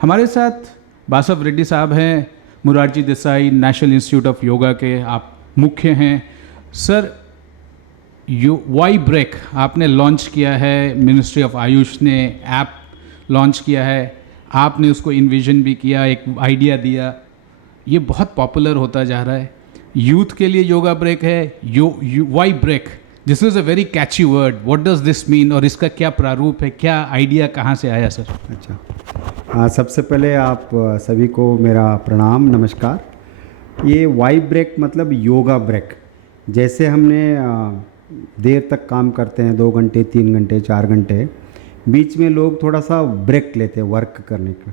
हमारे साथ बासव रेड्डी साहब हैं, Morarji Desai national institute of yoga के आप मुख्य हैं। सर, वाई ब्रेक आपने लॉन्च किया है, मिनिस्ट्री ऑफ आयुष ने ऐप लॉन्च किया है, आपने उसको इन्विजन भी किया, एक आइडिया दिया, ये बहुत पॉपुलर होता जा रहा है। यूथ के लिए योगा ब्रेक है, Y break, this is a very catchy word, what does this mean और इसका क्या प्रारूप है, क्या आइडिया कहाँ से आया सर? अच्छा, हाँ, सबसे पहले आप सभी को मेरा प्रणाम, नमस्कार। ये वाई ब्रेक मतलब योगा ब्रेक। जैसे हमने देर तक काम करते हैं, 2 घंटे 3 घंटे 4 घंटे, बीच में लोग थोड़ा सा ब्रेक लेते हैं वर्क करने का।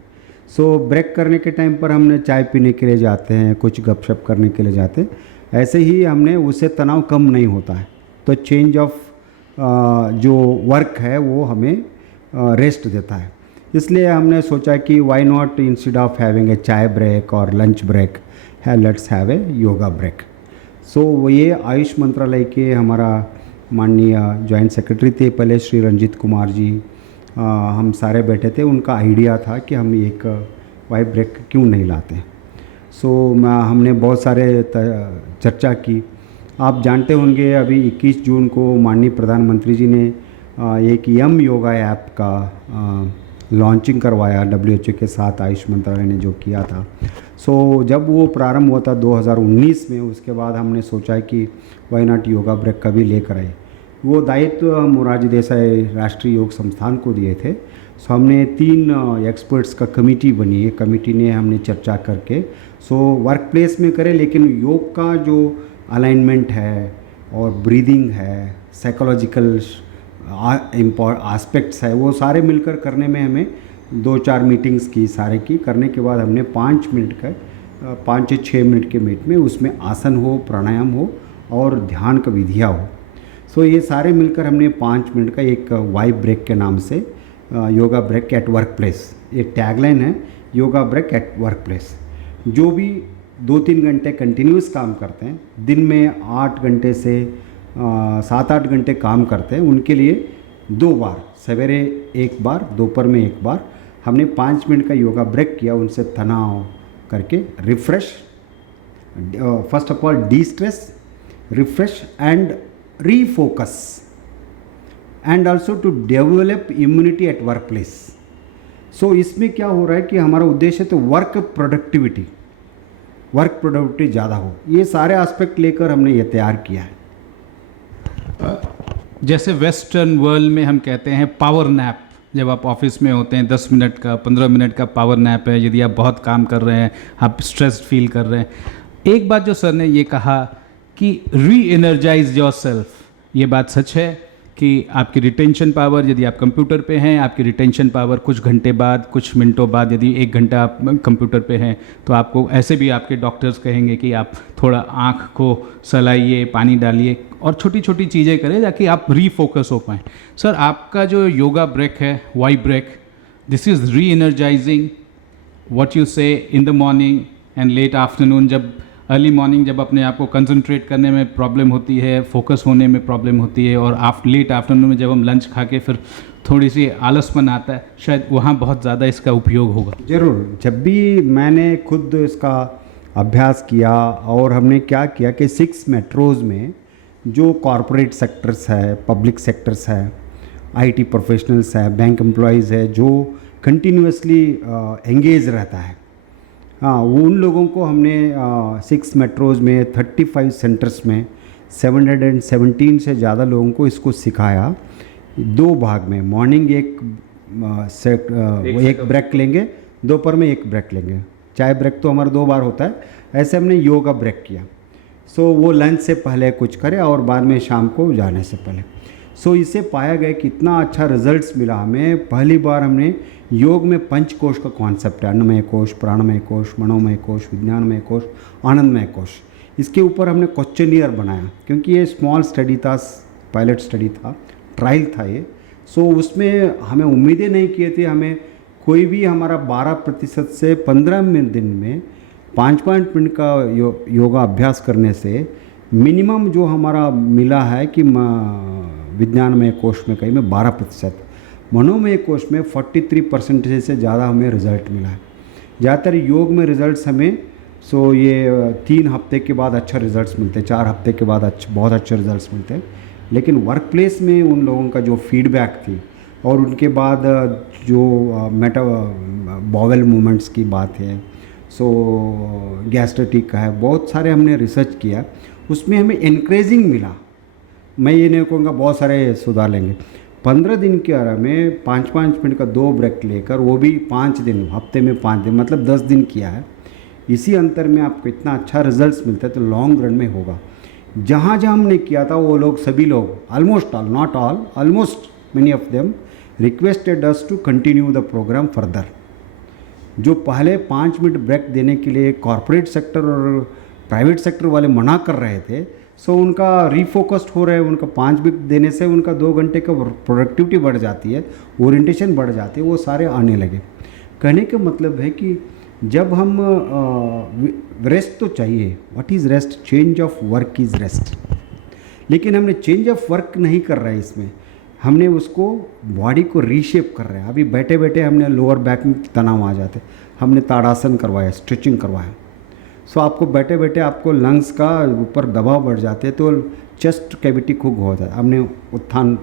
सो ब्रेक करने के टाइम पर हमने चाय पीने के लिए जाते हैं, कुछ गपशप करने के लिए जाते हैं। ऐसे ही हमने उससे तनाव कम नहीं होता है, तो चेंज ऑफ जो वर्क है वो हमें रेस्ट देता है। इसलिए हमने सोचा कि why not, instead of having a chai break और lunch break, let's have a yoga break. So ये आयुष मंत्रालय के हमारा माननीय जॉइंट सेक्रेटरी थे पहले, श्री रंजीत कुमार जी, हम सारे बैठे थे, उनका आइडिया था कि हम एक वाई ब्रेक क्यों नहीं लाते। सो हमने बहुत सारे चर्चा की। आप जानते होंगे अभी 21 जून को माननीय प्रधानमंत्री जी ने एक यम योगा ऐप का लॉन्चिंग करवाया, WHO के साथ आयुष मंत्रालय ने जो किया था। सो जब वो प्रारंभ हुआ था 2019 में, उसके बाद हमने सोचा कि वाई नॉट योगा ब्रेक कभी लेकर आए। वो दायित्व मुरारजी देसाई राष्ट्रीय योग संस्थान को दिए थे। सो हमने 3 एक्सपर्ट्स का कमेटी बनी है, कमेटी ने हमने चर्चा करके वर्क प्लेस में करें, लेकिन योग का जो अलाइनमेंट है और ब्रीदिंग है, साइकोलॉजिकल एस्पेक्ट्स है, वो सारे मिलकर करने में हमें 2-4 मीटिंग्स की, सारे की करने के बाद हमने 5 मिनट का 5 से 6 मिनट के मीट में उसमें आसन हो, प्राणायाम हो और ध्यान का विधियाँ हो। सो ये सारे मिलकर हमने 5 मिनट का एक वाई ब्रेक के नाम से yoga break at workplace, ये टैगलाइन है, yoga break at workplace. जो भी 2-3 घंटे कंटिन्यूस काम करते हैं, दिन में 8 घंटे से 7-8 घंटे काम करते हैं, उनके लिए 2 बार, सवेरे 1 बार, दोपहर में 1 बार, हमने 5 मिनट का योगा ब्रेक किया, उनसे तनाव करके refresh, first of all D stress, refresh and refocus and also to develop immunity at workplace। सो इसमें क्या हो रहा है कि हमारा उद्देश्य तो वर्क प्रोडक्टिविटी ज़्यादा हो, ये सारे एस्पेक्ट लेकर हमने ये तैयार किया है। जैसे वेस्टर्न वर्ल्ड में हम कहते हैं पावर नैप, जब आप ऑफिस में होते हैं 10 मिनट का 15 मिनट का पावर नैप है, यदि आप बहुत काम कर रहे हैं, आप स्ट्रेस्ड फील कर रहे हैं। एक बात जो सर ने ये कहा कि री एनर्जाइज योर सेल्फ, ये बात सच है कि आपकी रिटेंशन पावर, यदि आप कंप्यूटर पे हैं, आपकी रिटेंशन पावर कुछ घंटे बाद, कुछ मिनटों बाद, यदि 1 घंटा आप कंप्यूटर पे हैं, तो आपको ऐसे भी आपके डॉक्टर्स कहेंगे कि आप थोड़ा आँख को सहलाइए, पानी डालिए और छोटी छोटी चीज़ें करें ताकि आप रीफोकस हो पाएँ। सर, आपका जो योगा ब्रेक है, वाई ब्रेक, दिस इज़ री एनर्जाइजिंग, व्हाट यू से in the morning and let afternoon, जब अर्ली मॉर्निंग जब अपने आप को कंसंट्रेट करने में प्रॉब्लम होती है, फोकस होने में प्रॉब्लम होती है, और लेट आफ्टरनून में जब हम लंच खा के फिर थोड़ी सी आलसपन आता है, शायद वहाँ बहुत ज़्यादा इसका उपयोग होगा। ज़रूर, जब भी मैंने खुद इसका अभ्यास किया और हमने क्या किया कि 6 मेट्रोज़ में जो कॉरपोरेट सेक्टर्स है, पब्लिक सेक्टर्स है, IT प्रोफेशनल्स है, बैंक एम्प्लॉयज़ है, जो कंटिन्यूसली एंगेज रहता है, हाँ, वो उन लोगों को हमने 6 मेट्रोज़ में 35 सेंटर्स में 717 से ज़्यादा लोगों को इसको सिखाया। 2 भाग में, मॉर्निंग एक ब्रेक लेंगे, दोपहर में 1 ब्रेक लेंगे। चाय ब्रेक तो हमारा 2 बार होता है, ऐसे हमने योगा ब्रेक किया। सो वो लंच से पहले कुछ करे और बाद में शाम को जाने से पहले। सो इससे पाया गया कि इतना अच्छा रिजल्ट्स मिला हमें। पहली बार हमने योग में पंचकोश का कॉन्सेप्ट है, अन्नमय कोश, प्राणमय कोश, मनोमय कोश, विज्ञानमय कोश, आनंदमय कोश, इसके ऊपर हमने क्वेश्चनियर बनाया, क्योंकि ये स्मॉल स्टडी था, पायलट स्टडी था, ट्रायल था ये। सो उसमें हमें उम्मीदें नहीं किए थे, हमें कोई भी हमारा 12% से 15 मिनट दिन में 5-5 मिनट का योगा अभ्यास करने से मिनिमम जो हमारा मिला है कि विज्ञानमय कोश में कहीं में 12%। मनोमय कोश में 43% से ज़्यादा हमें रिज़ल्ट मिला है। ज़्यादातर योग में रिज़ल्ट्स हमें ये 3 हफ्ते के बाद अच्छा रिज़ल्ट्स मिलते हैं, 4 हफ्ते के बाद बहुत अच्छे रिज़ल्ट्स मिलते हैं। लेकिन वर्क प्लेस में उन लोगों का जो फीडबैक थी और उनके बाद जो बॉवेल मूवमेंट्स की बात है, गैस्ट्रेटिक का है, बहुत सारे हमने रिसर्च किया, उसमें हमें इनक्रेजिंग मिला। मैं ये नहीं कहूँगा बहुत सारे सुधार लेंगे। 15 दिन के आरा में 5-5 मिनट का 2 ब्रेक लेकर, वो भी 5 दिन, हफ्ते में 5 दिन, मतलब 10 दिन किया है। इसी अंतर में आपको इतना अच्छा रिजल्ट्स मिलता है, तो लॉन्ग रन में होगा। जहाँ जहाँ हमने किया था वो लोग, सभी लोग, almost all, not all, almost many of them requested us to continue the programme further. जो पहले 5 मिनट ब्रेक देने के लिए कॉरपोरेट सेक्टर और प्राइवेट सेक्टर वाले मना कर रहे थे, उनका रिफोकस्ड हो रहे हैं। उनका 5 मिनट देने से उनका 2 घंटे का प्रोडक्टिविटी बढ़ जाती है, ओरिएंटेशन बढ़ जाती है, वो सारे आने लगे। कहने का मतलब है कि जब हम रेस्ट तो चाहिए, what is rest? Change of work is rest. लेकिन हमने चेंज ऑफ वर्क नहीं कर रहे हैं इसमें, हमने उसको बॉडी को रीशेप कर रहे हैं। अभी बैठे बैठे हमने लोअर बैक में तनाव आ जाते, हमने ताड़ासन करवाया, स्ट्रेचिंग करवाया। आपको बैठे बैठे आपको लंग्स का ऊपर दबाव बढ़ जाते हैं, तो चेस्ट कैविटी खूब हो जाता है, हमने उत्थान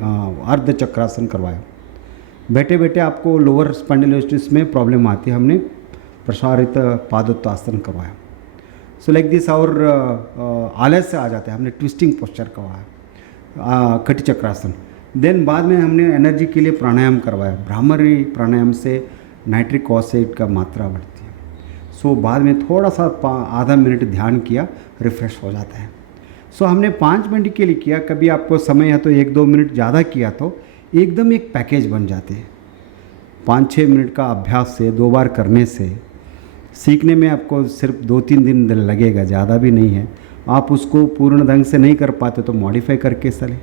अर्ध चक्रासन करवाया। बैठे बैठे आपको लोअर स्पॉन्डिलोलिटिस में प्रॉब्लम आती है, हमने प्रसारित पादोत्तासन करवाया। लाइक दिस, और आलस से आ जाते हैं, हमने ट्विस्टिंग पोस्चर करवाया, कटी चक्रासन। देन बाद में हमने एनर्जी के लिए प्राणायाम करवाया। भ्रामरी प्राणायाम से नाइट्रिक ऑक्साइड का मात्रा बढ़ती है। बाद में थोड़ा सा आधा मिनट ध्यान किया, रिफ्रेश हो जाता है। हमने 5 मिनट के लिए किया, कभी आपको समय है तो 1-2 मिनट ज़्यादा किया तो एकदम एक पैकेज बन जाते हैं। 5-6 मिनट का अभ्यास से 2 बार करने से सीखने में आपको सिर्फ 2-3 दिन लगेगा, ज़्यादा भी नहीं है। आप उसको पूर्ण ढंग से नहीं कर पाते तो मॉडिफाई करके चलें।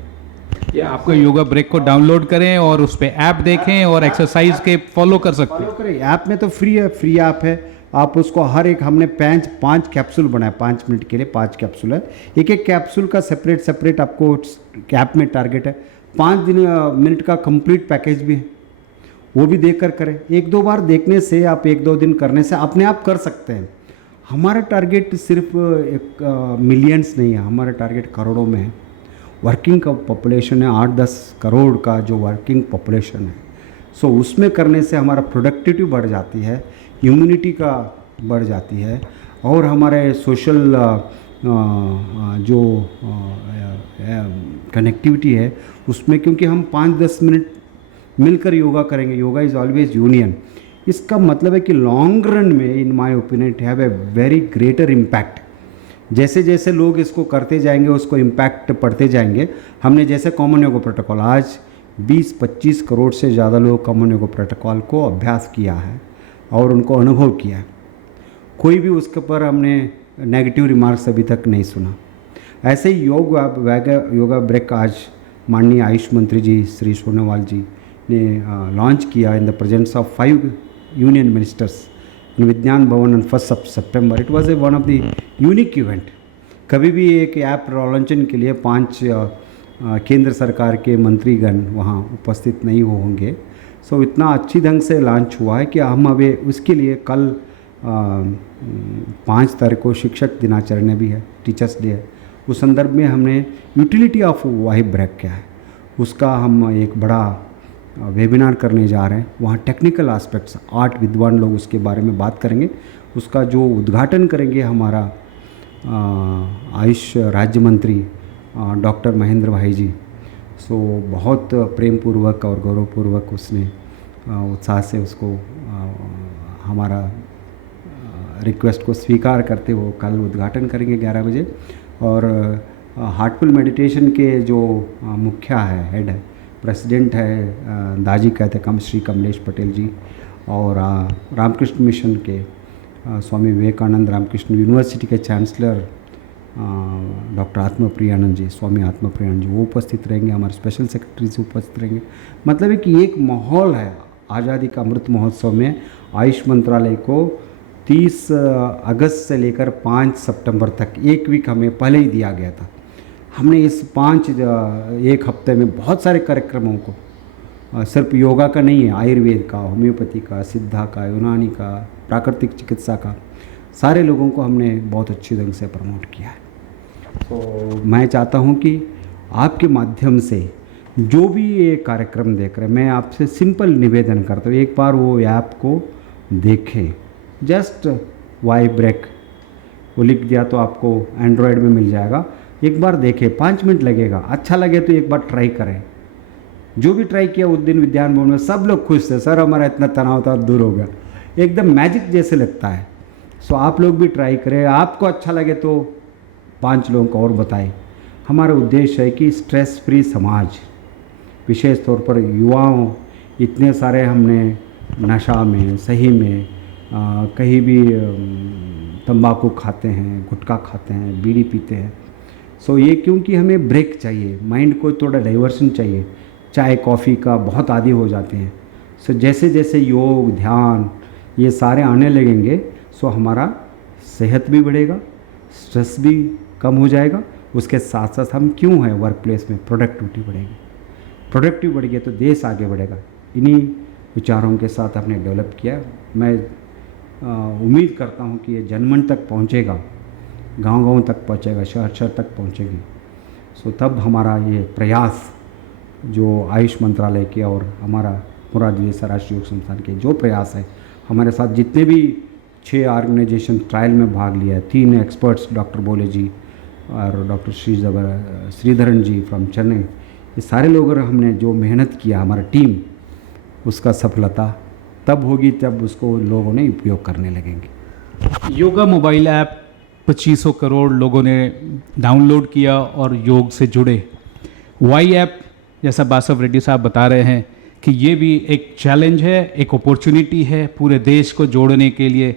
या आपको योगा ब्रेक को डाउनलोड करें और उस पर ऐप देखें और एक्सरसाइज के फॉलो कर सकते हैं। करें, ऐप में तो फ्री है, फ्री ऐप है। आप उसको हर एक, हमने 5 कैप्सूल बनाए, 5 मिनट के लिए 5 कैप्सूल है। एक कैप्सूल का सेपरेट आपको ऐप में टारगेट है। 5 मिनट का कंप्लीट पैकेज भी है, वो भी देखकर करें। 1-2 बार देखने से, आप 1-2 दिन करने से अपने आप कर सकते हैं। हमारा टारगेट सिर्फ मिलियंस नहीं है, हमारा टारगेट करोड़ों में है। वर्किंग का पॉपुलेशन है 8-10 करोड़ का जो वर्किंग पॉपुलेशन है। उसमें करने से हमारा प्रोडक्टिविटी बढ़ जाती है, इम्यूनिटी का बढ़ जाती है, और हमारे सोशल जो कनेक्टिविटी है उसमें, क्योंकि हम 5-10 मिनट मिलकर योगा करेंगे। Yoga is always union. इसका मतलब है कि लॉन्ग रन में, in my opinion, it have a very greater impact. जैसे जैसे लोग इसको करते जाएंगे, उसको इम्पैक्ट पड़ते जाएंगे। हमने जैसे कॉमन योगा प्रोटोकॉल, आज 20-25 करोड़ से ज़्यादा लोग कॉमन योगा प्रोटोकॉल को अभ्यास किया है और उनको अनुभव किया है। कोई भी उसके ऊपर हमने नेगेटिव रिमार्क्स अभी तक नहीं सुना। ऐसे ही योगा ब्रेक आज माननीय आयुष मंत्री जी श्री सोनोवाल जी ने लॉन्च किया in the presence of 5 union ministers in विज्ञान भवन on 1 September. It was one of the unique event. कभी भी एक ऐप लॉन्चन के लिए 5 केंद्र सरकार के मंत्रीगण वहाँ उपस्थित नहीं होंगे। इतना अच्छी ढंग से लॉन्च हुआ है कि हम अभी उसके लिए कल 5 तारीख को शिक्षक दिनाचरण भी है, टीचर्स डे है। उस संदर्भ में हमने यूटिलिटी ऑफ वाइब ब्रेक क्या है उसका हम एक बड़ा वेबिनार करने जा रहे हैं। वहाँ टेक्निकल एस्पेक्ट्स, 8 विद्वान लोग उसके बारे में बात करेंगे। उसका जो उद्घाटन करेंगे हमारा आयुष राज्य मंत्री डॉक्टर महेंद्र भाई जी। बहुत प्रेम पूर्वक और गौरवपूर्वक उसने उत्साह से उसको हमारा रिक्वेस्ट को स्वीकार करते हुए कल उद्घाटन करेंगे 11 बजे। और हार्टफुल मेडिटेशन के जो मुखिया है, हेड है, प्रेसिडेंट है, दाजी कहते श्री कमलेश पटेल जी, और रामकृष्ण मिशन के स्वामी विवेकानंद रामकृष्ण यूनिवर्सिटी के चांसलर डॉक्टर आत्मप्रियानंद जी, स्वामी आत्मप्रियानंद जी, वो उपस्थित रहेंगे। हमारे स्पेशल सेक्रेटरीज उपस्थित रहेंगे। मतलब है कि एक माहौल है आज़ादी का अमृत महोत्सव में। आयुष मंत्रालय को 30 अगस्त से लेकर 5 सितंबर तक 1 वीक हमें पहले ही दिया गया था। हमने इस 1 हफ्ते में बहुत सारे कार्यक्रमों को सिर्फ योगा का नहीं है, आयुर्वेद का, होम्योपैथी का, सिद्धा का, यूनानी का, प्राकृतिक चिकित्सा का, सारे लोगों को हमने बहुत अच्छी ढंग से प्रमोट किया है। तो मैं चाहता हूँ कि आपके माध्यम से जो भी ये कार्यक्रम देख रहे हैं, मैं आपसे सिंपल निवेदन करता हूँ, एक बार वो ऐप को देखें। जस्ट वाई ब्रेक वो लिख दिया तो आपको एंड्रॉयड में मिल जाएगा। एक बार देखें, 5 मिनट लगेगा, अच्छा लगे तो एक बार ट्राई करें। जो भी ट्राई किया उस दिन विज्ञान भवन में सब लोग खुश थे, सर हमारा इतना तनाव था दूर हो गया, एकदम मैजिक जैसे लगता है। सो आप लोग भी ट्राई करें, आपको अच्छा लगे तो 5 लोगों को और बताएं। हमारा उद्देश्य है कि स्ट्रेस फ्री समाज, विशेष तौर पर युवाओं, इतने सारे हमने नशा में, सही में, कहीं भी तंबाकू खाते हैं, गुटखा खाते हैं, बीड़ी पीते हैं। सो ये क्योंकि हमें ब्रेक चाहिए, माइंड को थोड़ा डाइवर्सन चाहिए। चाय कॉफ़ी का बहुत आदी हो जाते हैं। सो जैसे जैसे योग, ध्यान ये सारे आने लगेंगे, सो हमारा सेहत भी बढ़ेगा, स्ट्रेस भी कम हो जाएगा। उसके साथ साथ हम क्यों हैं वर्क प्लेस में, प्रोडक्टिविटी बढ़ेगी। प्रोडक्टिव बढ़ेगी तो देश आगे बढ़ेगा। इन्हीं विचारों के साथ हमने डेवलप किया। मैं उम्मीद करता हूँ कि ये जनमन तक पहुँचेगा, गांव-गांव तक पहुँचेगा, शहर-शहर तक पहुँचेगी। सो तब हमारा ये प्रयास जो आयुष मंत्रालय के और हमारा मुरारजी देसाई राष्ट्रीय योग संस्थान के जो प्रयास है, हमारे साथ जितने भी 6 ऑर्गेनाइजेशन ट्रायल में भाग लिया है, 3 एक्सपर्ट्स डॉक्टर बोले जी और डॉक्टर श्रीधरन जी फ्रॉम चेन्नई, ये सारे लोग और हमने जो मेहनत किया, हमारा टीम, उसका सफलता तब होगी जब उसको लोगों ने उपयोग करने लगेंगे। योगा मोबाइल ऐप 2500 करोड़ लोगों ने डाउनलोड किया और योग से जुड़े। वाई ऐप, जैसा बासव रेड्डी साहब बता रहे हैं कि ये भी एक चैलेंज है, एक अपॉर्चुनिटी है पूरे देश को जोड़ने के लिए।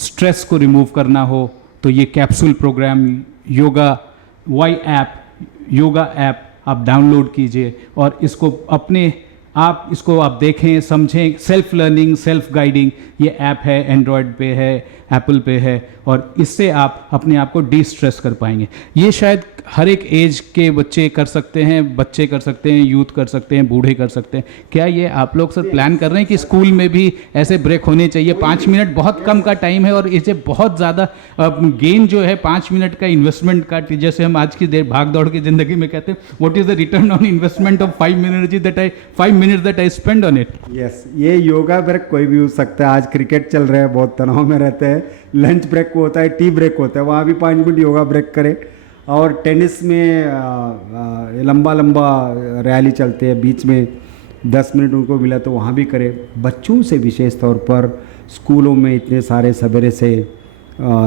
स्ट्रेस को रिमूव करना हो तो ये capsule programme yoga Y app, yoga app आप डाउनलोड कीजिए और इसको अपने आप इसको आप देखें, समझें। सेल्फ लर्निंग, सेल्फ गाइडिंग ये ऐप है, एंड्रॉयड पे है, एप्पल पे है, और इससे आप अपने आप को डी स्ट्रेस कर पाएंगे। ये शायद हर एक एज के बच्चे कर सकते हैं, बच्चे कर सकते हैं, यूथ कर सकते हैं, बूढ़े कर सकते हैं। क्या ये आप लोग सर प्लान कर रहे हैं कि स्कूल में भी ऐसे ब्रेक होने चाहिए? 5 मिनट बहुत कम का टाइम है और इसे बहुत ज़्यादा गेन जो है 5 मिनट का इन्वेस्टमेंट का, जैसे हम आज की देर भाग दौड़ की ज़िंदगी में कहते हैं, what is the return on investment of 5 minutes that I spend on it. Yes, ये योगा ब्रेक कोई भी हो सकता है। आज क्रिकेट चल रहा है, बहुत तनाव में रहते हैं, लंच ब्रेक होता है, टी ब्रेक होता है, वहाँ भी 5 मिनट योगा ब्रेक करें। और टेनिस में लंबा लंबा रैली चलते हैं, बीच में 10 मिनट उनको मिला तो वहाँ भी करें। बच्चों से विशेष तौर पर स्कूलों में इतने सारे सवेरे से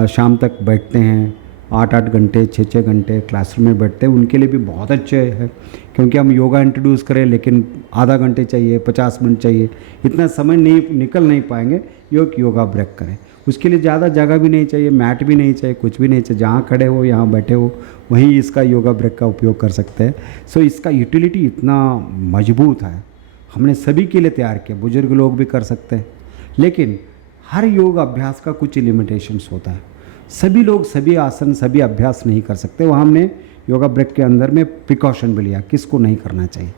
शाम तक बैठते हैं, 8-8 घंटे 6-6 घंटे क्लासरूम में बैठते हैं, उनके लिए भी बहुत अच्छे है। क्योंकि हम योगा इंट्रोड्यूस करें लेकिन आधा घंटे चाहिए, 50 मिनट चाहिए, इतना समय नहीं निकल नहीं पाएंगे। योगा ब्रेक करें, उसके लिए ज़्यादा जगह भी नहीं चाहिए, मैट भी नहीं चाहिए, कुछ भी नहीं चाहिए। जहाँ खड़े हो, यहाँ बैठे हो, वहीं इसका योगा ब्रेक का उपयोग कर सकते हैं। सो इसका यूटिलिटी इतना मजबूत है, हमने सभी के लिए तैयार किया। बुजुर्ग लोग भी कर सकते हैं, लेकिन हर योग अभ्यास का कुछ लिमिटेशंस होता है। सभी लोग सभी आसन, सभी अभ्यास नहीं कर सकते। वहाँ हमने योगा ब्रेक के अंदर में प्रिकॉशन भी लिया, किसको नहीं करना चाहिए।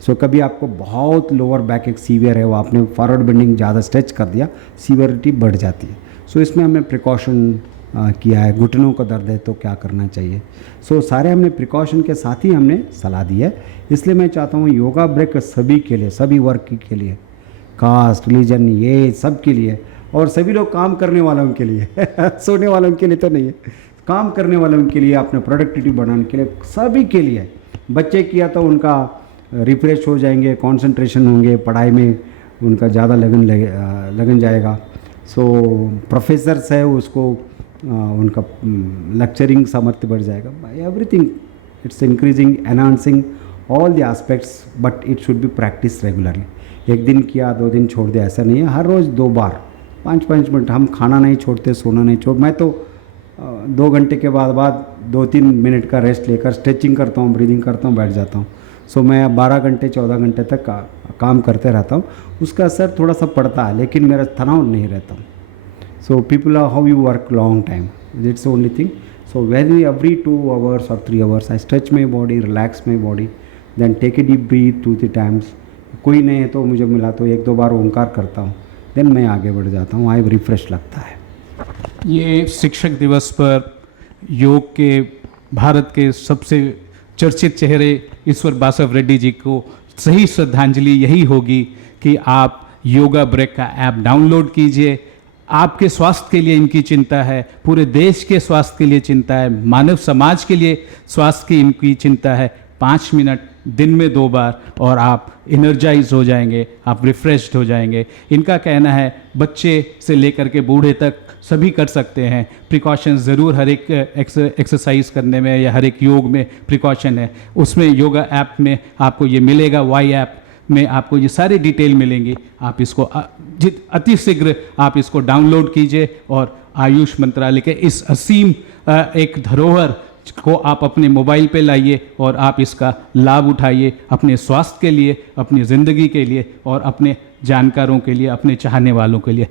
सो कभी आपको बहुत लोअर बैक एक सीवियर है, वो आपने फॉरवर्ड बेंडिंग ज़्यादा स्ट्रेच कर दिया, सीवियरिटी बढ़ जाती है। सो इसमें हमने प्रिकॉशन किया है। घुटनों का दर्द है तो क्या करना चाहिए। सो सारे हमने प्रिकॉशन के साथ ही हमने सलाह दी है। इसलिए मैं चाहता हूँ योगा ब्रेक सभी के लिए, सभी वर्ग के लिए, कास्ट, रिलीजन, ये सब के लिए, और सभी लोग काम करने वालों के लिए सोने वालों के लिए तो नहीं है, काम करने वालों के लिए, अपने प्रोडक्टिविटी बढ़ाने के लिए, सभी के लिए। बच्चे किया तो उनका रिफ्रेश हो जाएंगे, कंसंट्रेशन होंगे, पढ़ाई में उनका ज़्यादा लगन जाएगा। सो प्रोफेसर्स है उसको उनका लेक्चरिंग सामर्थ्य बढ़ जाएगा। Everything it's increasing, enhancing all the aspects, but it should be practice regularly. एक दिन किया 2 दिन छोड़ दिया, ऐसा नहीं है। हर रोज़ 2 बार 5-5 मिनट। हम खाना नहीं छोड़ते, सोना नहीं छोड़। मैं तो 2 घंटे के बाद 2-3 मिनट का रेस्ट लेकर स्ट्रेचिंग करता हूँ, ब्रीदिंग करता हूँ, बैठ जाता हूँ। सो मैं 12 घंटे 14 घंटे तक काम करते रहता हूँ। उसका असर थोड़ा सा पड़ता है, लेकिन मेरा तनाव नहीं रहता हूँ। So people are how you work long time, it's only thing. So very every 2 hours or 3 hours I stretch my body, relax my body, then take a deep breath 2-3 times, कोई नहीं है तो मुझे मिला तो एक दो बार ओंकार करता हूँ, देन मैं आगे बढ़ जाता हूँ, वहाँ रिफ्रेश लगता है। ये शिक्षक दिवस पर योग के भारत के सबसे चर्चित चेहरे ईश्वर बासव रेड्डी जी को सही श्रद्धांजलि यही होगी कि आप योगा ब्रेक का ऐप डाउनलोड कीजिए। आपके स्वास्थ्य के लिए इनकी चिंता है, पूरे देश के स्वास्थ्य के लिए चिंता है, मानव समाज के लिए स्वास्थ्य की इनकी चिंता है। 5 मिनट दिन में 2 बार और आप एनर्जाइज हो जाएंगे, आप रिफ्रेश्ड हो जाएंगे। इनका कहना है बच्चे से लेकर के बूढ़े तक सभी कर सकते हैं। प्रिकॉशंस ज़रूर हर एक एक्सरसाइज करने में या हर एक योग में प्रिकॉशन है, उसमें योगा ऐप में आपको ये मिलेगा। वाई ऐप में आपको ये सारी डिटेल मिलेंगी। आप इसको अति शीघ्र आप इसको डाउनलोड कीजिए और आयुष मंत्रालय के इस असीम एक धरोहर को आप अपने मोबाइल पे लाइए और आप इसका लाभ उठाइए अपने स्वास्थ्य के लिए, अपनी ज़िंदगी के लिए और अपने जानकारों के लिए, अपने चाहने वालों के लिए।